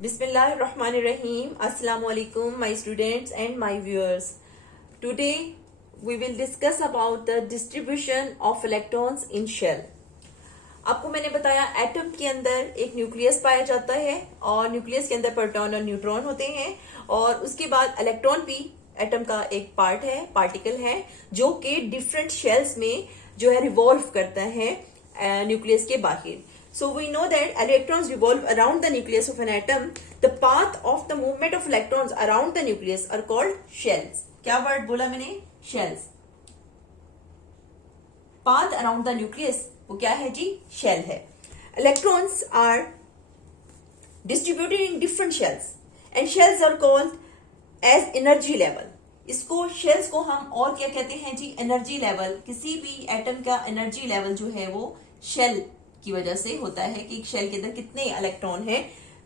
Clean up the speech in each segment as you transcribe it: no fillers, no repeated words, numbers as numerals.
Bismillahirrahmanirrahim. Assalamu alaikum, my students and my viewers. Today we will discuss about the distribution of electrons in shell. आपको मैंने बताया atom के अंदर एक nucleus पाया जाता है और न्यूक्लियस के अंदर प्रोटॉन और न्यूट्रॉन होते हैं और उसके बाद इलेक्ट्रॉन भी एटम का एक पार्ट है, पार्टिकल है, जो कि डिफरेंट शेल्स में जो है रिवॉल्व करता है न्यूक्लियस के बाहर. So we know that electrons revolve around the nucleus of an atom. The path of the movement of electrons around the nucleus are called shells. क्या वर्ड बोला मैंने? Shells. Path around the nucleus वो क्या है जी? Shell है. Electrons are distributed in different shells and shells are called as energy level. इसको shells को हम और क्या कहते हैं जी? Energy level. किसी भी एटम का एनर्जी लेवल जो है वो शेल की वजह से होता है कि एक शेल के अंदर कितने इलेक्ट्रॉन हैं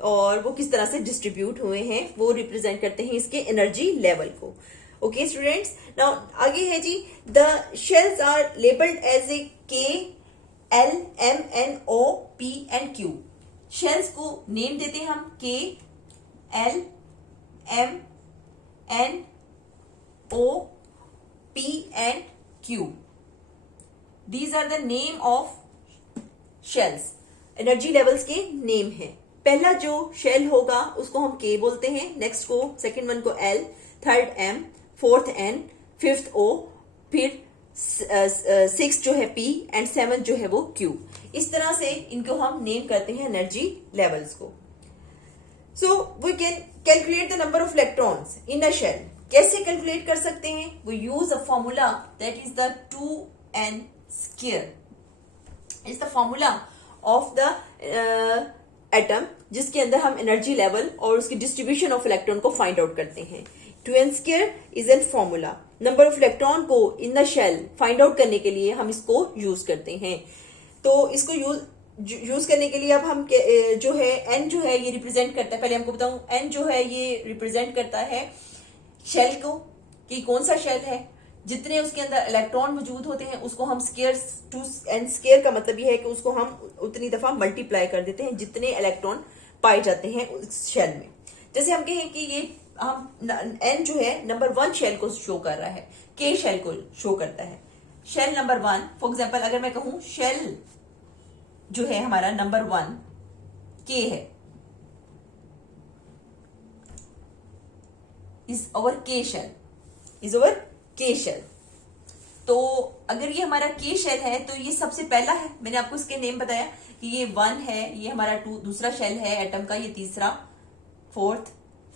और वो किस तरह से डिस्ट्रीब्यूट हुए हैं, वो रिप्रेजेंट करते हैं इसके एनर्जी लेवल को. ओके स्टूडेंट्स, नाउ आगे है जी, the shells are labelled as a K, L, M, N, O, P and Q. Shells को नेम देते हैं हम K, L, M, N, O, P and Q. These are the name of shells. Energy levels के name है. पहला जो shell होगा उसको हम के बोलते हैं, नेक्स्ट को सेकंड वन को L, third M, fourth N, fifth O, फिर सिक्स जो है पी एंड सेवन जो है वो क्यू. इस तरह से इनको हम नेम करते हैं एनर्जी लेवल्स को. So we can calculate the number of electrons in a shell. कैसे कैलकुलेट कर सकते हैं? We use a formula that is the 2n square. Is the formula of the atom जिसके अंदर हम एनर्जी लेवल और उसकी डिस्ट्रीब्यूशन ऑफ इलेक्ट्रॉन को फाइंड आउट करते हैं. 2n square is an formula. Number of electron को in the shell find out करने के लिए हम इसको यूज करते हैं. तो इसको यूज करने के लिए अब हम जो है n जो है ये रिप्रेजेंट करता है, पहले हमको बताऊं, n जो है ये रिप्रेजेंट करता है शेल को कि कौन सा शेल है. जितने उसके अंदर इलेक्ट्रॉन मौजूद होते हैं उसको हम स्क्वायर, 2n स्क्वायर का मतलब ये है कि उसको हम उतनी दफा मल्टीप्लाई कर देते हैं जितने इलेक्ट्रॉन पाए जाते हैं उस शेल में. जैसे हम कहें कि ये हम n जो है नंबर 1 शेल को शो कर रहा है, k शेल को शो करता है. शेल नंबर 1 फॉर एग्जांपल अगर मैं कहूं शेल जो है हमारा नंबर 1 k है, is over k shell, is over k shell. तो अगर ये हमारा के शेल है तो ये सबसे पहला है. मैंने आपको इसके नेम बताया कि ये 1 है, ये हमारा 2 दूसरा शेल है एटम का, ये तीसरा, fourth,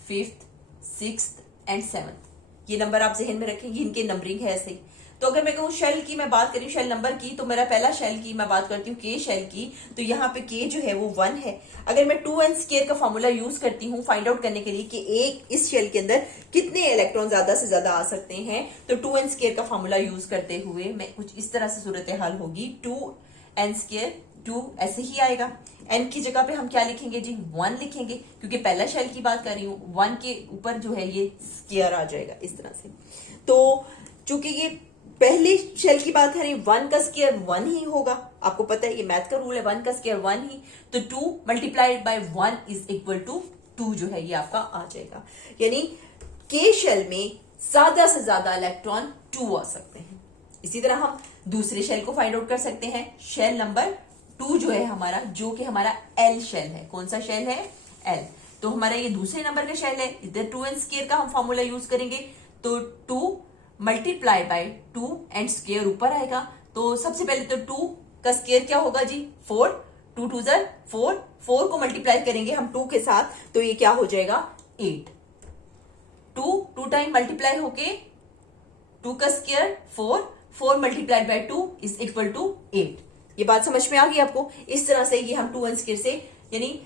fifth, sixth and seventh. ये नंबर आप जहन में रखेंगे, इनके नंबरिंग है ऐसे. तो अगर मैं कहूँ शेल की मैं बात करी, शेल नंबर की, तो मेरा पहला शेल की मैं बात करती हूँ के शेल की, तो यहाँ पे के जो है वो 1 है. अगर मैं 2n स्क्वायर का फॉर्मूला यूज करती हूँ फाइंड आउट करने के लिए कि एक इस शेल के अंदर कितने इलेक्ट्रॉन ज्यादा से ज्यादा आ सकते हैं, तो 2n स्क्वायर का फॉर्मूला यूज करते हुए मैं कुछ इस तरह से सूरत हाल होगी. 2n स्क्वायर 2 ऐसे ही आएगा. n की जगह पे हम क्या लिखेंगे जी? 1 लिखेंगे, क्योंकि पहला शेल की बात कर रही हूँ. 1 के ऊपर जो है ये स्क्वायर आ जाएगा इस तरह से. तो चूंकि ये पहली शेल की बात करें, 1 का स्क्वायर 1 ही होगा. आपको पता है ये मैथ का रूल है, 1 का स्क्वायर 1 ही. तो 2 multiplied by 1 is equal to 2 जो है ये आपका आ जाएगा. यानी के शेल में ज्यादा से ज्यादा इलेक्ट्रॉन 2 आ सकते हैं. इसी तरह हम दूसरे शेल को फाइंड आउट कर सकते हैं. शेल नंबर 2 जो है हमारा, जो कि हमारा एल शेल है. कौन सा शेल है? एल. तो हमारा ये दूसरे नंबर का शेल है. इधर 2n स्क्वायर का हम फॉर्मूला यूज करेंगे, तो 2 मल्टीप्लाई बाय 2 एंड स्क्वायर ऊपर आएगा. तो सबसे पहले तो 2 का स्क्वायर क्या होगा जी? 4. 2 2 4. 4 को मल्टीप्लाई करेंगे हम 2 के साथ, तो ये क्या हो जाएगा? 8. 2 टाइम मल्टीप्लाई होके 2 का square 4. 4 multiplied by 2 is equal to 8. ये बात समझ में आ गई आपको? इस तरह से ये हम 2n स्क्वायर से, यानी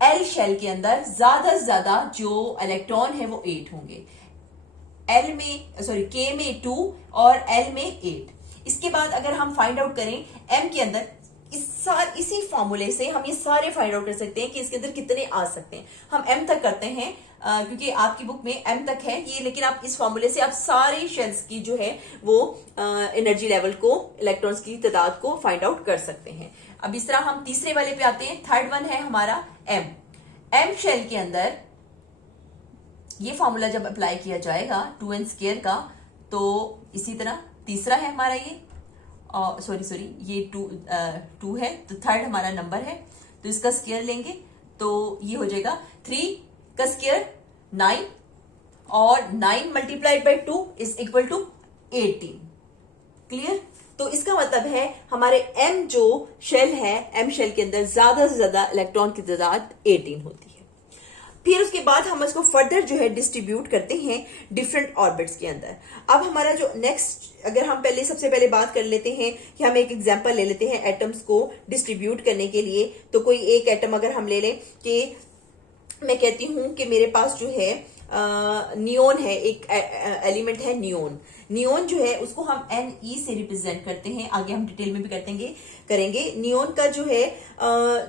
एल शेल के अंदर ज्यादा से ज्यादा जो इलेक्ट्रॉन है वो 8 होंगे. एल में के में 2 और एल में 8. इसके बाद अगर हम फाइंड आउट करें एम के अंदर, इसी फॉर्मूले से हम ये सारे फाइंड आउट कर सकते हैं कि इसके अंदर कितने आ सकते हैं. हम एम तक करते हैं क्योंकि आपकी बुक में एम तक है ये, लेकिन आप इस फॉर्मूले से आप सारे शेल्स की जो है वो एनर्जी लेवल को, इलेक्ट्रॉन्स की तादाद को फाइंड आउट कर सकते हैं. अब इस तरह हम तीसरे वाले पे आते हैं. थर्ड वन है हमारा एम. एम शेल के अंदर ये फॉर्मूला जब अप्लाई किया जाएगा 2n स्क्वायर का, तो इसी तरह तीसरा है हमारा ये, सॉरी ये टू है, तो थर्ड हमारा नंबर है, तो इसका स्क्वायर लेंगे तो ये हो जाएगा 3 का स्क्वायर 9, और 9 multiplied by 2 is equal to 18। Clear? तो इसका मतलब है हमारे एम जो शेल है, एम शेल के अंदर ज्यादा से ज्यादा इलेक्ट्रॉन की तादाद 18 होती है। फिर उसके बाद हम इसको फर्दर जो है डिस्ट्रीब्यूट करते हैं डिफरेंट ऑर्बिट्स के अंदर। अब हमारा जो नेक्स्ट, अगर हम सबसे पहले बात कर लेते हैं कि हम एक एग्जांपल ले लेते हैं एटम्स को डिस्ट्रीब्यूट करने के लिए। तो कोई एक एटम अगर हम ले लें कि मैं कहती हूं कि मेरे पास जो है नियोन है, एक एलिमेंट है नियोन। नियोन जो है उसको हम Ne से रिप्रेजेंट करते हैं, आगे हम डिटेल में भी करेंगे। नियोन का जो है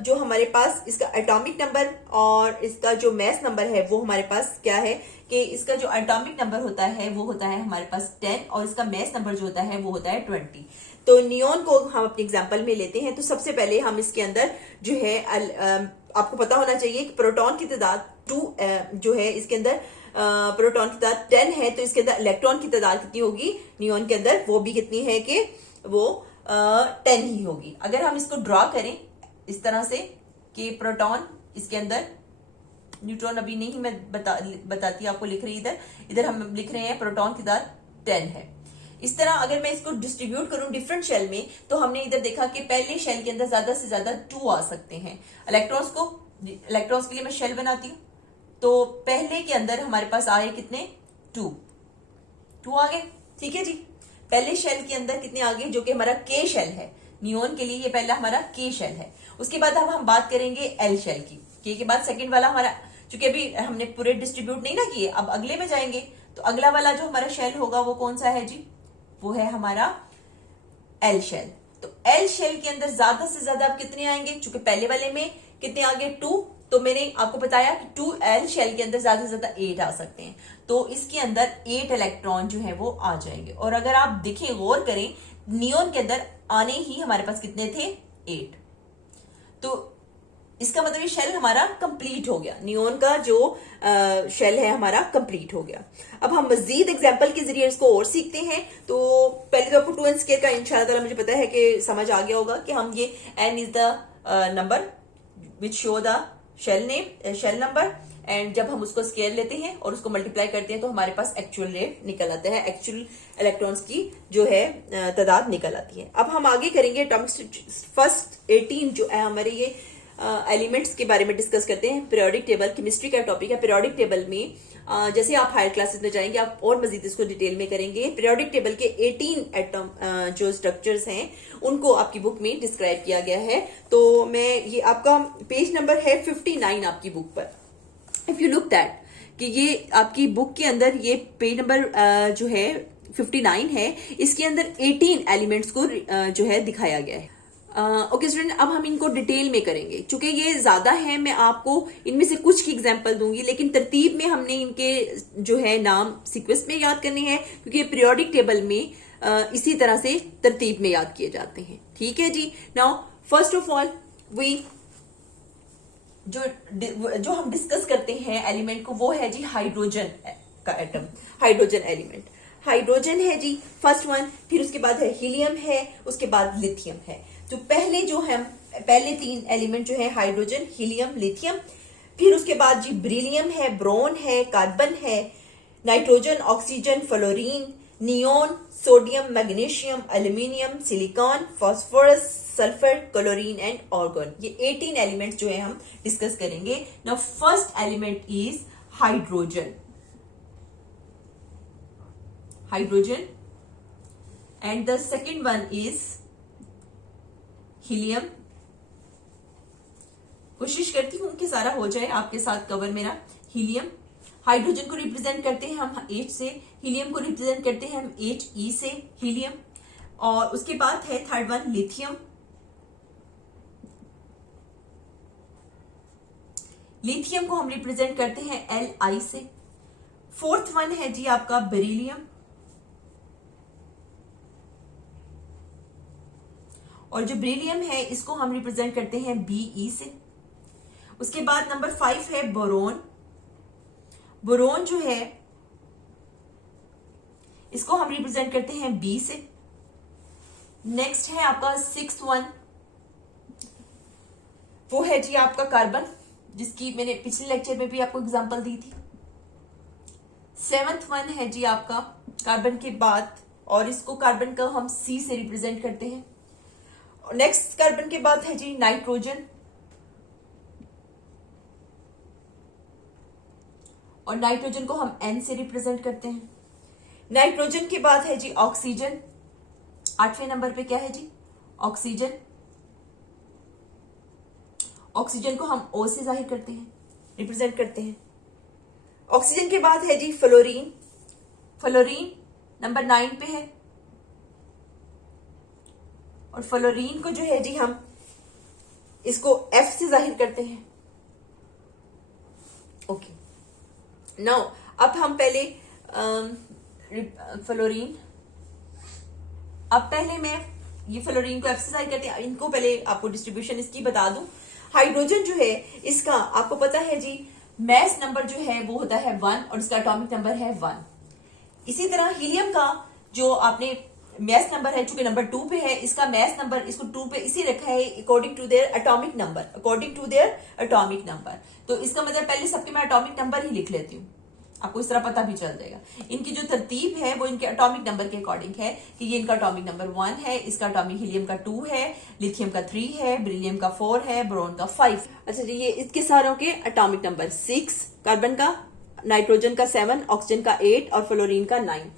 जो हमारे पास इसका एटॉमिक नंबर और इसका जो मैस नंबर है वो हमारे पास क्या है कि इसका जो एटॉमिक नंबर होता है वो होता है हमारे पास 10, और इसका मैस नंबर जो होता है वो होता है 20। तो नियोन को हम अपने एग्जाम्पल में लेते हैं। तो सबसे पहले हम इसके अंदर जो है आपको पता होना चाहिए कि प्रोटॉन की तादाद 2 जो है, इसके अंदर प्रोटॉन की तादाद 10 है, तो इसके अंदर इलेक्ट्रॉन की तादाद कितनी होगी नियोन के अंदर, वो भी कितनी है कि वो 10 ही होगी। अगर हम इसको ड्रॉ करें इस तरह से कि प्रोटॉन, इसके अंदर न्यूट्रॉन अभी नहीं मैं बताती आपको, लिख रही इधर हम लिख रहे हैं प्रोटॉन की तादाद 10 है। इस तरह अगर मैं इसको डिस्ट्रीब्यूट करूं डिफरेंट शेल में, तो हमने इधर देखा कि पहले शेल के अंदर ज्यादा से ज्यादा 2 आ सकते हैं। इलेक्ट्रॉन्स के लिए मैं शेल बनाती हूं, तो पहले के अंदर हमारे पास आए कितने 2 आ गए। ठीक है जी, पहले शेल के अंदर कितने आ गए, जो कि हमारा के शेल है नियोन के लिए, ये पहला हमारा के शेल है। उसके बाद अब हम बात करेंगे एल शेल की। के बाद सेकंड वाला हमारा, चूंकि अभी हमने पूरे डिस्ट्रीब्यूट नहीं ना किए, अब अगले में जाएंगे, तो अगला वाला जो हमारा शेल होगा वो कौन सा है जी, वो है हमारा एल शेल। तो एल शेल के अंदर ज्यादा से ज्यादा अब कितने आएंगे, चूंकि पहले वाले में कितने आ गए 2, तो मैंने आपको बताया कि 2 एल शेल के अंदर ज्यादा से ज्यादा 8 आ सकते हैं, तो इसके अंदर 8 इलेक्ट्रॉन जो है वो आ जाएंगे। और अगर आप देखें, गौर करें, नियोन के अंदर आने ही हमारे पास कितने थे 8, तो इसका मतलब ये शेल हमारा कंप्लीट हो गया, नियोन का जो शेल है हमारा कंप्लीट हो गया। अब हम मजीद एग्जांपल के जरिए इसको और सीखते हैं। तो पहले तो आपको 2n स्क्वायर का इंशाल्लाह ताला मुझे पता है कि समझ आ गया होगा कि हम ये n is the number which show the shell number, and जब हम उसको स्क्वायर लेते हैं और उसको मल्टीप्लाई करते हैं तो हमारे पास एक्चुअल रेट निकल आता है, एक्चुअल इलेक्ट्रॉन्स की जो है तादाद निकल आती है। अब हम आगे करेंगे एटॉमिक फर्स्ट 18 जो है हमारे ये एलिमेंट्स के बारे में डिस्कस करते हैं। पीरियोडिक टेबल केमिस्ट्री का टॉपिक है। पीरियोडिक टेबल में जैसे आप हायर क्लासेस में जाएंगे आप और मजीद इसको डिटेल में करेंगे। पीरियोडिक टेबल के 18 एटम जो स्ट्रक्चर्स हैं उनको आपकी बुक में डिस्क्राइब किया गया है। तो मैं ये आपका पेज नंबर है 59 आपकी बुक पर। इफ यू लुक दैट कि ये आपकी बुक के अंदर ये पेज नंबर जो है 59 है, इसके अंदर 18 एलिमेंट्स को जो है दिखाया गया है। ओके स्टूडेंट, अब हम इनको डिटेल में करेंगे। चूंकि ये ज्यादा है, मैं आपको इनमें से कुछ की एग्जांपल दूंगी, लेकिन तरतीब में हमने इनके जो है नाम सीक्वेंस में याद करने हैं, क्योंकि पीरियोडिक टेबल में इसी तरह से तरतीब में याद किए जाते हैं। ठीक है जी। Now first of all we जो हम डिस्कस करते हैं एलिमेंट को, वो है जी हाइड्रोजन का एटम, हाइड्रोजन एलिमेंट। हाइड्रोजन है जी फर्स्ट वन, फिर उसके बाद है हीलियम है, उसके बाद लिथियम है। तो पहले जो हम पहले 3 एलिमेंट जो है हाइड्रोजन, हीलियम, लिथियम, फिर उसके बाद जी ब्रिलियम है, ब्रोन है, कार्बन है, nitrogen, oxygen, fluorine, neon, sodium, magnesium, aluminium, silicon, phosphorus, sulphur, chlorine and argon. ये 18 एलिमेंट्स जो है हम डिस्कस करेंगे। Now first element is hydrogen, hydrogen, and the second one is helium. कोशिश करती हूं कि सारा हो जाए आपके साथ कवर मेरा। हीलियम, हाइड्रोजन को रिप्रेजेंट करते हैं हम H से, हीलियम को रिप्रेजेंट करते हैं हम HE से, हीलियम। और उसके बाद है थर्ड वन लिथियम। लिथियम को हम रिप्रेजेंट करते हैं Li से। फोर्थ वन है जी आपका बेरिलियम, और जो बेरिलियम है इसको हम रिप्रेजेंट करते हैं Be से। उसके बाद नंबर 5 है बोरोन। बोरोन जो है इसको हम रिप्रेजेंट करते हैं B से। नेक्स्ट है आपका 6th वन, वो है जी आपका कार्बन, जिसकी मैंने पिछले लेक्चर में भी आपको एग्जांपल दी थी। 7th वन है जी आपका कार्बन के बाद, और इसको कार्बन का हम C से रिप्रेजेंट करते हैं। नेक्स्ट कार्बन के बाद है जी नाइट्रोजन, और नाइट्रोजन को हम N से रिप्रेजेंट करते हैं। नाइट्रोजन के बाद है जी ऑक्सीजन। 8वें नंबर पे क्या है जी? ऑक्सीजन। ऑक्सीजन को हम O से जाहिर करते हैं, रिप्रेजेंट करते हैं। ऑक्सीजन के बाद है जी फ्लोरीन। फ्लोरीन नंबर 9 पे है, और फ्लोरीन को जो है जी हम इसको F से जाहिर करते हैं। ओके, नाउ अब हम पहले फ्लोरीन, अब पहले मैं ये फ्लोरीन को F से जाहिर करते हैं। इनको पहले आपको डिस्ट्रीब्यूशन इसकी बता दूं। हाइड्रोजन जो है इसका आपको पता है जी, मैस नंबर जो है वो होता है 1 और इसका एटॉमिक नंबर है 1। इसी तरह हीलियम का जो आपने मैस नंबर है, चूंकि नंबर 2 पे है, इसका मैस नंबर इसको 2 पे इसी रखा है according to their atomic number, according to their atomic number. तो इसका मतलब पहले सबके मैं एटॉमिक नंबर ही लिख लेती हूँ, आपको इस तरह पता भी चल जाएगा। इनकी जो तरतीब है वो इनके एटॉमिक नंबर के अकॉर्डिंग है कि ये इनका एटॉमिक नंबर 1 है, इसका एटॉमिक हीलियम का 2 है, लिथियम का 3 है, बेरिलियम का 4 है, बोरोन का 5। अच्छा जी, ये इसके सारों के एटॉमिक नंबर 6, कार्बन का, नाइट्रोजन का 7, ऑक्सीजन का 8 और फ्लोरीन का 9।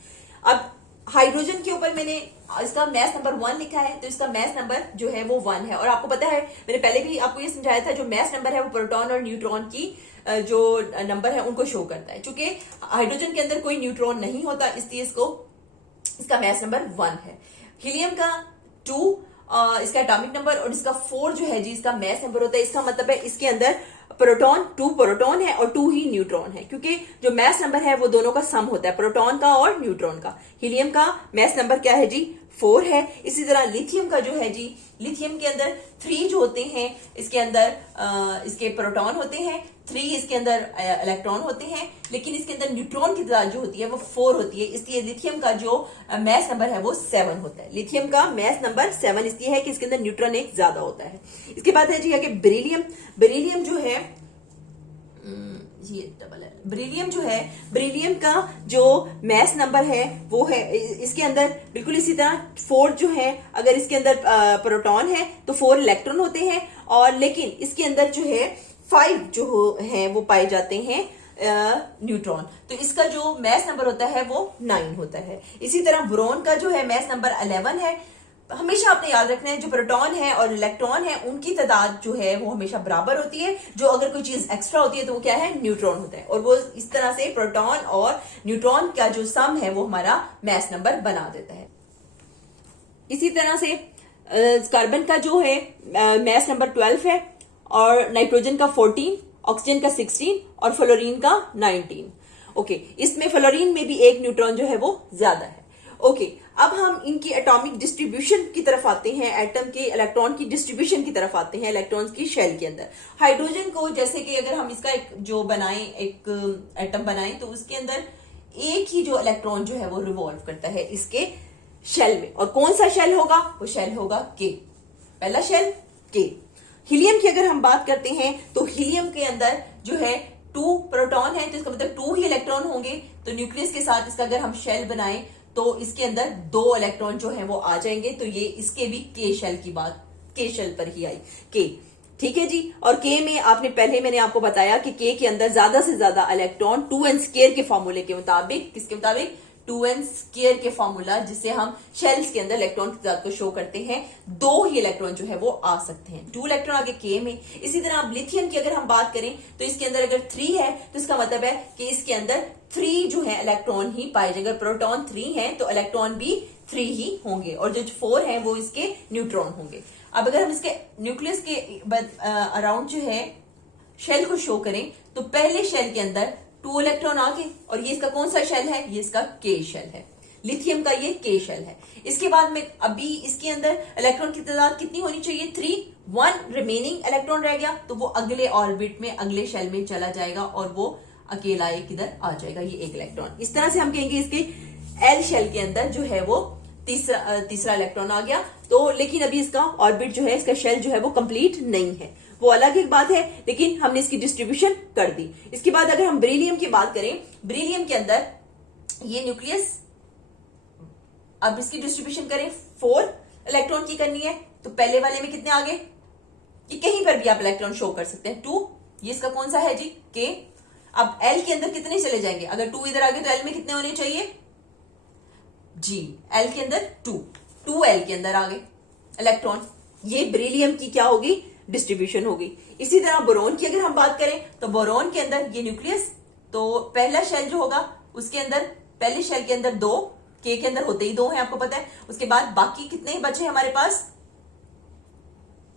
अब हाइड्रोजन के ऊपर मैंने इसका मैस नंबर 1 लिखा है, तो इसका मैस नंबर जो है वो 1 है। और आपको पता है मैंने पहले भी आपको ये समझाया था, जो मैस नंबर है वो प्रोटॉन और न्यूट्रॉन की जो नंबर है उनको शो करता है। चूंकि हाइड्रोजन के अंदर कोई न्यूट्रॉन नहीं होता, इसलिए इसका मैस नंबर 1 है। हीलियम का 2 इसका एटॉमिक नंबर, और इसका 4 जो है जी इसका मैस नंबर होता है। इसका मतलब है इसके अंदर प्रोटॉन 2 प्रोटॉन है और 2 ही न्यूट्रॉन है, क्योंकि जो मैस नंबर है वो दोनों का सम होता है, प्रोटॉन का और न्यूट्रॉन का। हीलियम का मैस नंबर क्या है जी? 4 है। इसी तरह लिथियम का जो है जी, लिथियम के अंदर 3 जो होते हैं, इसके अंदर इसके प्रोटॉन होते हैं, 3 इसके अंदर इलेक्ट्रॉन होते हैं, लेकिन इसके अंदर न्यूट्रॉन की तादाद जो होती है वो 4 होती है। इसलिए लिथियम का जो मैस नंबर है वो 7 होता है। लिथियम का मैस नंबर 7 इसलिए है कि इसके अंदर न्यूट्रॉन एक ज्यादा होता है। इसके बाद है जी कि बेरिलियम। बेरिलियम जो है ये डबल है, बेरिलियम जो है, बेरिलियम का जो मैस नंबर है वो है इसके अंदर बिल्कुल इसी तरह 4 जो है, अगर इसके अंदर प्रोटॉन है तो 4 इलेक्ट्रॉन होते हैं, और लेकिन इसके अंदर जो है 5 जो है वो पाए जाते हैं न्यूट्रॉन। तो इसका जो मैस नंबर होता है वो 9 होता है। इसी तरह बोरोन का जो है मैस नंबर 11 है। हमेशा आपने याद रखना है जो प्रोटॉन है और इलेक्ट्रॉन है उनकी तादाद जो है वो हमेशा बराबर होती है। जो अगर कोई चीज एक्स्ट्रा होती है तो वो क्या है? न्यूट्रॉन होता है। और वो इस तरह से प्रोटॉन और न्यूट्रॉन का जो सम है वो हमारा मैस नंबर बना देता है। इसी तरह से कार्बन का जो है मैस नंबर 12 है, और नाइट्रोजन का 14, ऑक्सीजन का 16 और फ्लोरीन का 19। ओके, इसमें फ्लोरीन में भी एक न्यूट्रॉन जो है वो ज्यादा है। ओके, अब हम इनकी एटॉमिक डिस्ट्रीब्यूशन की तरफ आते हैं, एटम के इलेक्ट्रॉन की डिस्ट्रीब्यूशन की तरफ आते हैं, इलेक्ट्रॉन्स की शेल के अंदर। हाइड्रोजन को जैसे कि अगर हम इसका एक जो बनाएं, एक एटम बनाएं, तो उसके अंदर एक ही जो इलेक्ट्रॉन जो है वो रिवॉल्व करता है इसके शेल में। और कौन सा शेल होगा? वो शेल होगा के, पहला शेल के। हीलियम की अगर हम बात करते हैं तो हीलियम के अंदर जो है 2 प्रोटॉन है, तो इसका मतलब 2 ही इलेक्ट्रॉन होंगे। तो न्यूक्लियस के साथ इसका अगर हम शेल बनाएं तो इसके अंदर 2 इलेक्ट्रॉन जो है वो आ जाएंगे। तो ये इसके भी के शेल की बात, के शेल पर ही आई, के। ठीक है जी। और के में आपने पहले मैंने आपको बताया कि के के अंदर ज्यादा से ज्यादा इलेक्ट्रॉन 2n स्क्वायर के फॉर्मूले के मुताबिक, किसके मुताबिक? 2n स्क्वायर के फॉर्मूला, जिससे हम शेल्स के अंदर इलेक्ट्रॉन की तादाद को शो करते हैं, 2 ही इलेक्ट्रॉन जो है वो आ सकते हैं, 2 इलेक्ट्रॉन आगे के में। इसी तरह अब लिथियम की अगर हम बात करें तो इसके अंदर अगर 3 है तो इसका मतलब है कि इसके अंदर 3 जो है इलेक्ट्रॉन ही पाए जाएंगे। प्रोटॉन 3 है तो इलेक्ट्रॉन भी 3 ही होंगे, और जो 4 है वो इसके न्यूट्रॉन होंगे। अब अगर हम इसके न्यूक्लियस के अराउंड जो है शेल को शो करें तो पहले शेल के अंदर 2 इलेक्ट्रॉन आ गए, और ये इसका कौन सा शेल है? ये इसका के शेल है। लिथियम का ये के शेल है। इसके बाद में अभी इसके अंदर इलेक्ट्रॉन की तादाद कितनी होनी चाहिए? 3। 1 रिमेनिंग इलेक्ट्रॉन रह गया तो वो अगले ऑर्बिट में, अगले शेल में चला जाएगा और वो अकेला एक इधर आ जाएगा, ये एक इलेक्ट्रॉन। इस तरह से हम कहेंगे इसके एल शेल के अंदर जो है वो तीसरा इलेक्ट्रॉन आ गया। तो लेकिन अभी इसका ऑर्बिट जो है, इसका शेल जो है वो कंप्लीट नहीं है, वो अलग एक बात है, लेकिन हमने इसकी डिस्ट्रीब्यूशन कर दी। इसके बाद अगर हम बेरिलियम की बात करें, बेरिलियम के अंदर ये न्यूक्लियस, अब इसकी डिस्ट्रीब्यूशन करें 4 इलेक्ट्रॉन की करनी है, तो पहले वाले में कितने आ गए? ये कहीं पर भी आप इलेक्ट्रॉन शो कर सकते हैं, 2। ये इसका कौन सा है जी? के। अब एल के अंदर कितने चले जाएंगे? अगर 2 इधर आ गए तो एल में कितने होने चाहिए जी? एल के अंदर 2 एल के अंदर आ गए इलेक्ट्रॉन। ये बेरिलियम की क्या होगी? डिस्ट्रीब्यूशन होगी। इसी तरह बोरोन की अगर हम बात करें तो बोरोन के अंदर ये न्यूक्लियस, तो पहला शेल जो होगा उसके अंदर, पहले शेल के अंदर 2, के अंदर होते ही 2 है, आपको पता है। उसके बाद बाकी कितने बचे हमारे पास?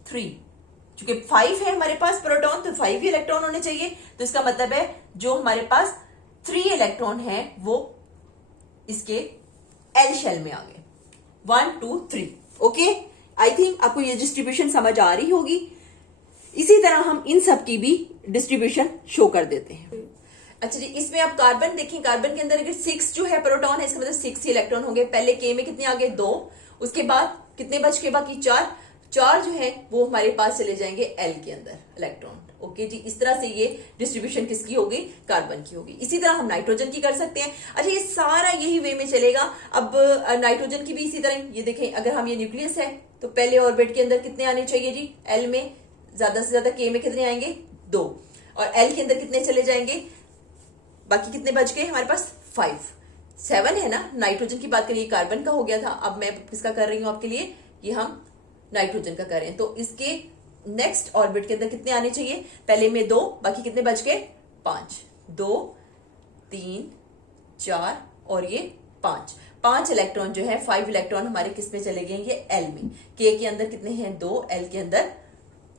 3। चूंकि 5 है हमारे पास प्रोटॉन, तो 5 ही इलेक्ट्रॉन होने चाहिए। तो इसका मतलब है जो हमारे पास 3 इलेक्ट्रॉन है वो इसके एल शेल में आ गए। 1 2 3। ओके, आई थिंक आपको ये डिस्ट्रीब्यूशन समझ आ रही होगी। इसी तरह हम इन सब की भी डिस्ट्रीब्यूशन शो कर देते हैं। अच्छा जी, इसमें आप कार्बन देखें, कार्बन के अंदर अगर 6 जो है प्रोटॉन है, इसका मतलब 6 ही इलेक्ट्रॉन होंगे। पहले के में कितने आ गए? 2। उसके बाद कितने बच के? बाकी 4 जो है वो हमारे पास चले जाएंगे एल के अंदर इलेक्ट्रॉन। ओके जी, इस तरह से ये डिस्ट्रीब्यूशन किसकी होगी? कार्बन की होगी। इसी तरह हम नाइट्रोजन की कर सकते हैं। अच्छा, ये सारा यही वे में चलेगा। अब नाइट्रोजन की भी इसी तरह, ये देखें, अगर हम, ये न्यूक्लियस है तो पहले ऑर्बिट के अंदर कितने आने चाहिए जी? एल में ज्यादा से ज्यादा, के में कितने आएंगे? 2। और एल के अंदर कितने चले जाएंगे? बाकी कितने बच गए हमारे पास? 5। 7 है ना। नाइट्रोजन की बात करिए, कार्बन का हो गया था, अब मैं किसका कर रही हूं आपके लिए? ये हम नाइट्रोजन का कर रहे हैं। तो इसके नेक्स्ट ऑर्बिट के अंदर कितने आने चाहिए? पहले में 2, बाकी कितने बच गए? 5। 2 3 4 और ये 5 इलेक्ट्रॉन जो है, 5 इलेक्ट्रॉन हमारे किस में चले गए? ये एल में। के अंदर कितने हैं? 2, एल के अंदर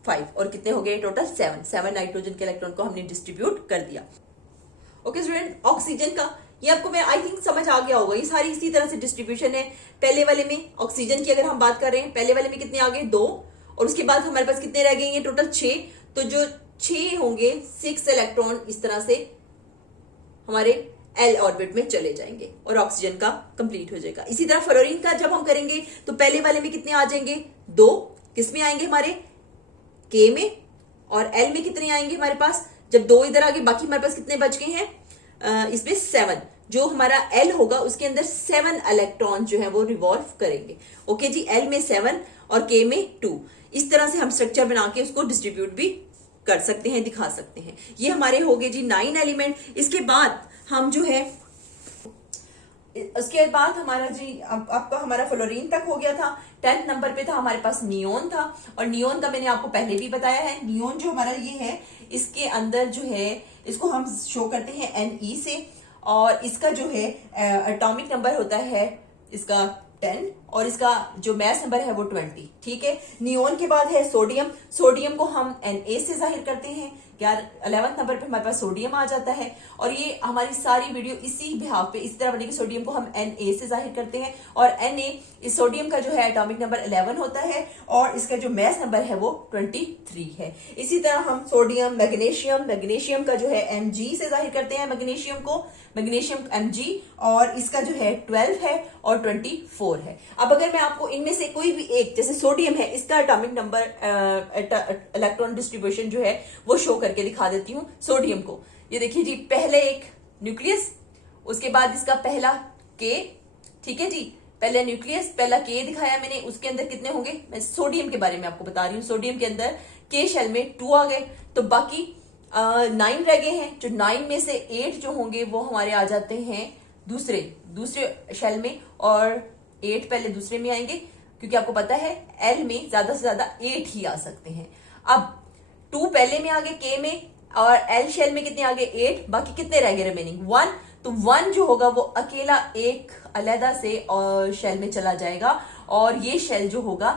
5, और कितने हो गए टोटल? 7 नाइट्रोजन के इलेक्ट्रॉन को हमने डिस्ट्रीब्यूट कर दिया। ओके स्टूडेंट, ऑक्सीजन का ये आपको मैं आई थिंक समझ आ गया होगा। ये सारी इसी तरह से डिस्ट्रीब्यूशन है। पहले वाले में ऑक्सीजन की अगर हम बात कर रहे हैं, पहले वाले में कितने आ गए? 2, और उसके बाद हमारे पास कितने रह गए? टोटल 6। तो जो 6 होंगे, 6 इलेक्ट्रॉन इस तरह से हमारे एल ऑर्बिट में चले जाएंगे और ऑक्सीजन का कंप्लीट हो जाएगा। इसी तरह फ्लोरीन का जब हम करेंगे तो पहले वाले में कितने आ जाएंगे? 2। किस में आएंगे? हमारे के में। और एल में कितने आएंगे हमारे पास? जब 2 इधर आ गए, बाकी हमारे पास कितने बच गए हैं? इसमें 7। जो हमारा एल होगा उसके अंदर 7 इलेक्ट्रॉन जो है वो रिवॉल्व करेंगे। ओके जी, एल में 7 और के में 2। इस तरह से हम स्ट्रक्चर बना के उसको डिस्ट्रीब्यूट भी कर सकते हैं, दिखा सकते हैं। ये हमारे हो गए जी 9 एलिमेंट। इसके बाद हम जो है, उसके बाद हमारा जी आपका हमारा फ्लोरीन तक हो गया था। 10th नंबर पे था हमारे पास नियोन था, और नियोन का मैंने आपको पहले भी बताया है। नियोन जो हमारा ये है, इसके अंदर जो है इसको हम शो करते हैं Ne से, और इसका जो है एटॉमिक नंबर होता है इसका 10, और इसका जो मैस नंबर है वो 20। ठीक है। नियोन के बाद है सोडियम। सोडियम को हम Na से जाहिर करते हैं। 11th नंबर पे हमारे पास सोडियम आ जाता है, और ये हमारी सारी वीडियो इसी बिहाफ पे इसी तरह बनेगी। सोडियम को हम Na से जाहिर करते हैं, और Na इस सोडियम का जो है एटॉमिक नंबर 11 होता है, और इसका जो मैस नंबर है वो 23 है। इसी तरह हम सोडियम, मैग्नीशियम का जो है Mg से जाहिर करते हैं। मैग्नीशियम Mg, और इसका जो है 12 है और 24 है। अब अगर मैं आपको इनमें से कोई भी एक, जैसे सोडियम है, इसका एटॉमिक नंबर, इलेक्ट्रॉन डिस्ट्रीब्यूशन जो है वो शो करके दिखा देती हूँ सोडियम को। ये देखिए जी, पहले एक न्यूक्लियस, उसके बाद इसका पहला के। ठीक है जी, पहले न्यूक्लियस, पहला के दिखाया मैंने, उसके अंदर कितने होंगे? मैं सोडियम के बारे में आपको बता रही हूँ। सोडियम के अंदर के शेल में 2 आ गए, तो बाकी 9 रह गए हैं। जो 9 में से 8 जो होंगे वो हमारे आ जाते हैं दूसरे शेल में, और 8 पहले दूसरे में आएंगे, क्योंकि आपको पता है एल में ज्यादा से ज्यादा 8 ही आ सकते हैं। अब 2 पहले में आ गए के में, और एल शेल में कितने आ गए? 8। बाकी कितने रह गए रिमेनिंग? 1। तो 1 जो होगा वो अकेला एक अलहदा से शेल में चला जाएगा, और ये शेल जो होगा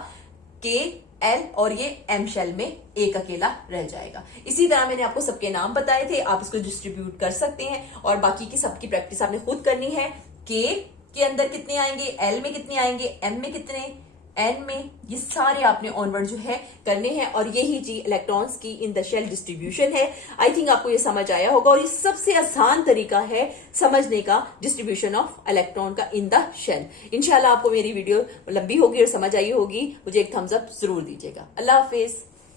के, एल और ये एम शेल में एक अकेला रह जाएगा। इसी तरह मैंने आपको सबके नाम बताए थे, आप इसको डिस्ट्रीब्यूट कर सकते हैं, और बाकी की सबकी प्रैक्टिस आपने खुद करनी है। के के अंदर कितने आएंगे, एल में कितने आएंगे, एम में कितने, एन में, ये सारे आपने ऑनवर्ड जो है करने हैं। और यही जी इलेक्ट्रॉन्स की इन द शेल डिस्ट्रीब्यूशन है। आई थिंक आपको ये समझ आया होगा और ये सबसे आसान तरीका है समझने का डिस्ट्रीब्यूशन ऑफ इलेक्ट्रॉन का इन द शेल। इंशाल्लाह आपको मेरी वीडियो लंबी होगी और समझ आई होगी। मुझे एक थम्स अप जरूर दीजिएगा। अल्लाह हाफिज।